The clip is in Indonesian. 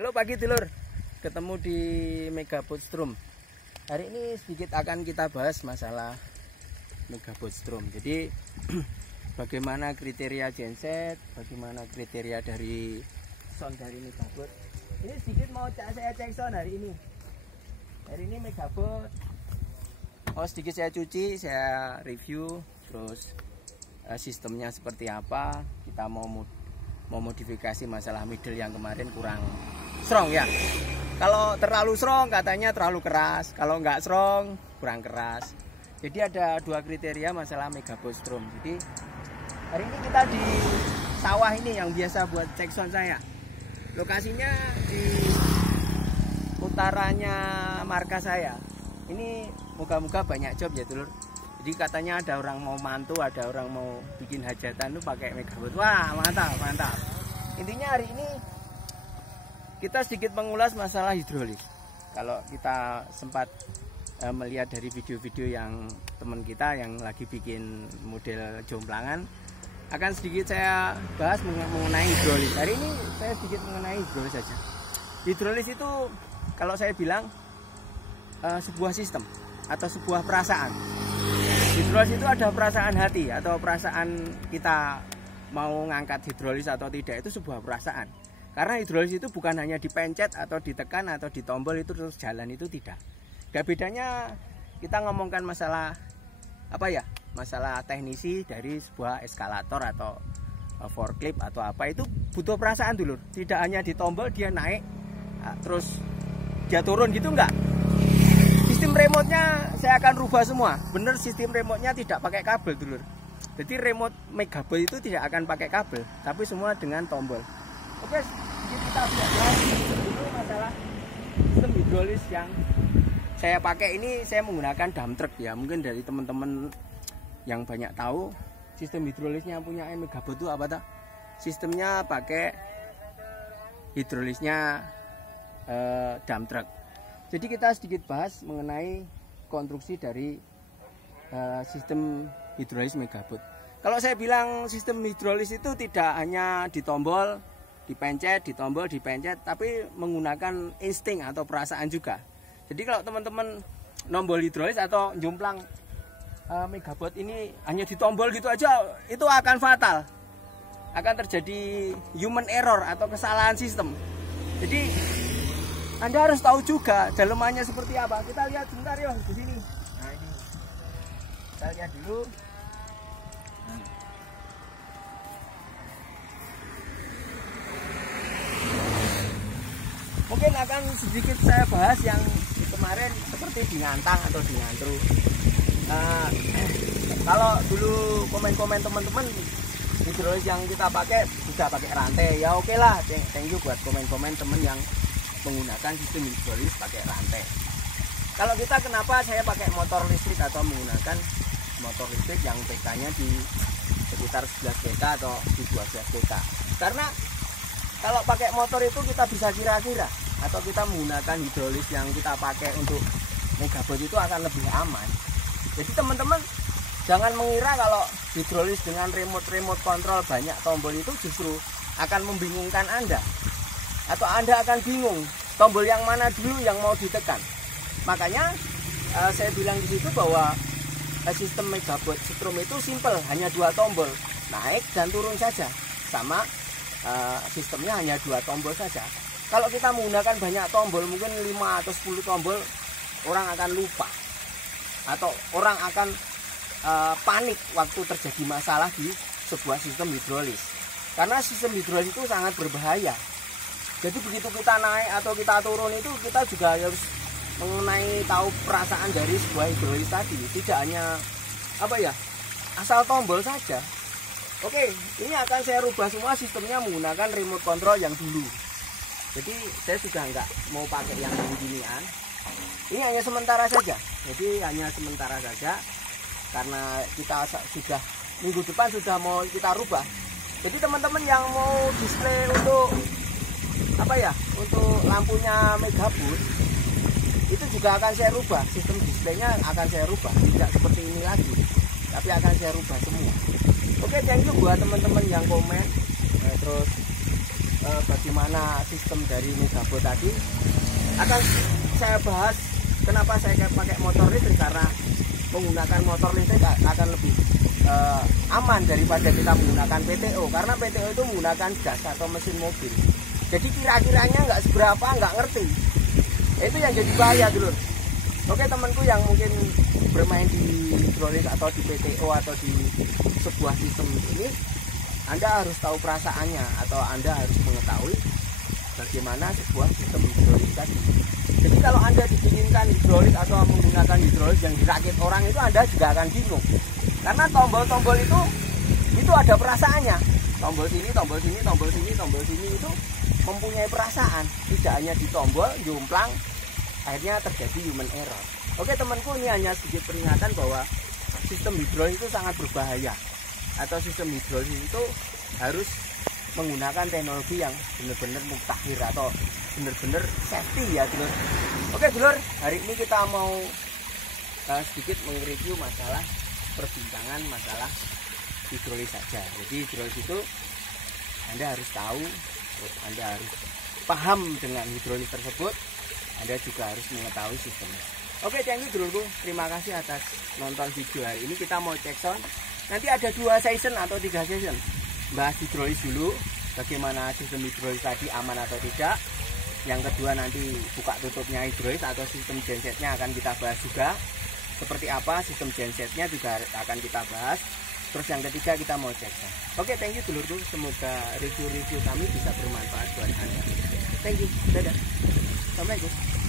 Halo pagi dulur, ketemu di Mega Bootstrom. Hari ini sedikit akan kita bahas masalah Mega Bootstrom. Jadi bagaimana kriteria genset, bagaimana kriteria dari sound dari Mega Boot. Ini sedikit mau saya cek sound hari ini. Hari ini Mega Boot. Sedikit saya cuci, saya review, terus sistemnya seperti apa. Kita mau modifikasi masalah middle yang kemarin kurang strong ya. Kalau terlalu strong katanya terlalu keras, kalau nggak strong kurang keras. Jadi ada dua kriteria masalah Mega Bootstrom. Jadi hari ini kita di sawah ini yang biasa buat cek sound saya. Lokasinya di utaranya markas saya. Ini moga-moga banyak job ya dulur. Jadi katanya ada orang mau mantu, ada orang mau bikin hajatan tuh pakai Mega Boot. Wah mantap mantap. Intinya hari ini kita sedikit mengulas masalah hidrolis. Kalau kita sempat melihat dari video-video yang teman kita yang lagi bikin model jomplangan, akan sedikit saya bahas mengenai hidrolis. Hari ini saya sedikit mengenai hidrolis saja. Hidrolis itu kalau saya bilang sebuah sistem atau sebuah perasaan. Hidrolis itu ada perasaan hati atau perasaan kita mau ngangkat hidrolis atau tidak, itu sebuah perasaan. Karena hidrolis itu bukan hanya dipencet atau ditekan atau ditombol itu terus jalan, itu tidak. Gak bedanya kita ngomongkan masalah apa ya? Masalah teknisi dari sebuah eskalator atau forklift atau apa, itu butuh perasaan dulu. Tidak hanya ditombol dia naik terus dia turun gitu, enggak. Sistem remote-nya saya akan rubah semua. Bener, sistem remote-nya tidak pakai kabel dulu. Jadi remote Mega Boot itu tidak akan pakai kabel, tapi semua dengan tombol. Oke, kita bahas dulu masalah sistem hidrolis yang saya pakai ini. Saya menggunakan dump truck ya. Mungkin dari teman-teman yang banyak tahu sistem hidrolisnya punya Mega Boot itu apa tak? Sistemnya pakai hidrolisnya dump truck. Jadi kita sedikit bahas mengenai konstruksi dari sistem hidrolis Mega Boot. Kalau saya bilang sistem hidrolis itu tidak hanya ditombol, dipencet, ditombol, dipencet, tapi menggunakan insting atau perasaan juga. Jadi kalau teman-teman nombol hidrolis atau jomplang Mega Boot ini hanya ditombol gitu aja, itu akan fatal. Akan terjadi human error atau kesalahan sistem. Jadi Anda harus tahu juga dalemannya seperti apa. Kita lihat sebentar ya di sini. Nah ini kita lihat dulu. Mungkin akan sedikit saya bahas yang kemarin seperti di Ngantang atau di Ngantru. Kalau dulu komen-komen teman-teman hidrolis yang kita pakai bisa pakai rantai, ya oke lah. Thank you buat komen-komen teman yang menggunakan sistem hidrolis pakai rantai. Kalau kita kenapa saya pakai motor listrik atau menggunakan motor listrik yang PK-nya di sekitar 11 PK atau di 12 PK? Karena kalau pakai motor itu kita bisa kira-kira, atau kita menggunakan hidrolis yang kita pakai untuk Mega Boot itu akan lebih aman. Jadi teman-teman jangan mengira kalau hidrolis dengan remote kontrol banyak tombol itu justru akan membingungkan Anda. Atau Anda akan bingung tombol yang mana dulu yang mau ditekan. Makanya saya bilang di situ bahwa sistem Mega Bootstrom itu simple, hanya dua tombol, naik dan turun saja. Sama sistemnya hanya dua tombol saja. Kalau kita menggunakan banyak tombol, mungkin 5 atau 10 tombol, orang akan lupa atau orang akan panik waktu terjadi masalah di sebuah sistem hidrolis. Karena sistem hidrolis itu sangat berbahaya. Jadi begitu kita naik atau kita turun itu kita juga harus mengenai tahu perasaan dari sebuah hidrolis tadi. Tidak hanya apa ya, asal tombol saja. Oke, ini akan saya rubah semua sistemnya menggunakan remote control yang dulu. Jadi saya sudah nggak mau pakai yang beginian. Ini hanya sementara saja. Jadi hanya sementara saja karena kita sudah minggu depan sudah mau kita rubah. Jadi teman-teman yang mau display untuk apa ya, untuk lampunya Mega Boot itu juga akan saya rubah. Sistem displaynya akan saya rubah, tidak seperti ini lagi, tapi akan saya rubah semua. Oke, thank you buat teman-teman yang komen. Terus bagaimana sistem dari Megabot tadi akan saya bahas. Kenapa saya pakai motor listrik, karena menggunakan motor listrik akan lebih aman daripada kita menggunakan PTO, karena PTO itu menggunakan gas atau mesin mobil. Jadi kira-kiranya nggak seberapa, nggak ngerti. Itu yang jadi bahaya dulu. Oke temanku yang mungkin bermain di hidrolik atau di PTO atau di sebuah sistem ini, Anda harus tahu perasaannya atau Anda harus mengetahui bagaimana sebuah sistem hidrolik tadi. Jadi kalau Anda diinginkan hidrolik atau menggunakan hidrolik yang dirakit orang itu, Anda juga akan bingung. Karena tombol-tombol itu ada perasaannya. Tombol sini, tombol sini, tombol sini, tombol sini itu mempunyai perasaan. Tidak hanya di tombol, jomplang, akhirnya terjadi human error. Oke temanku, ini hanya sedikit peringatan bahwa sistem hidrolik itu sangat berbahaya. Atau sistem hidrolik itu harus menggunakan teknologi yang benar-benar mutakhir atau benar-benar safety ya dulur. Oke dulur, hari ini kita mau sedikit mereview masalah perbincangan masalah hidrolik saja. Jadi hidrolik itu Anda harus tahu, Anda harus paham dengan hidrolik tersebut, Anda juga harus mengetahui sistemnya. Oke, thank you dulurku, terima kasih atas nonton video hari ini. Kita mau cek sound. Nanti ada 2 season atau 3 season. Bahas hidrolik dulu, bagaimana sistem hidrolik tadi aman atau tidak. Yang kedua nanti buka tutupnya hidrolik atau sistem gensetnya akan kita bahas juga. Seperti apa sistem gensetnya juga akan kita bahas. Terus yang ketiga kita mau cek. Oke, thank you dulurku. Semoga review-review kami bisa bermanfaat buat Anda. Thank you. Dadah. Assalamualaikum.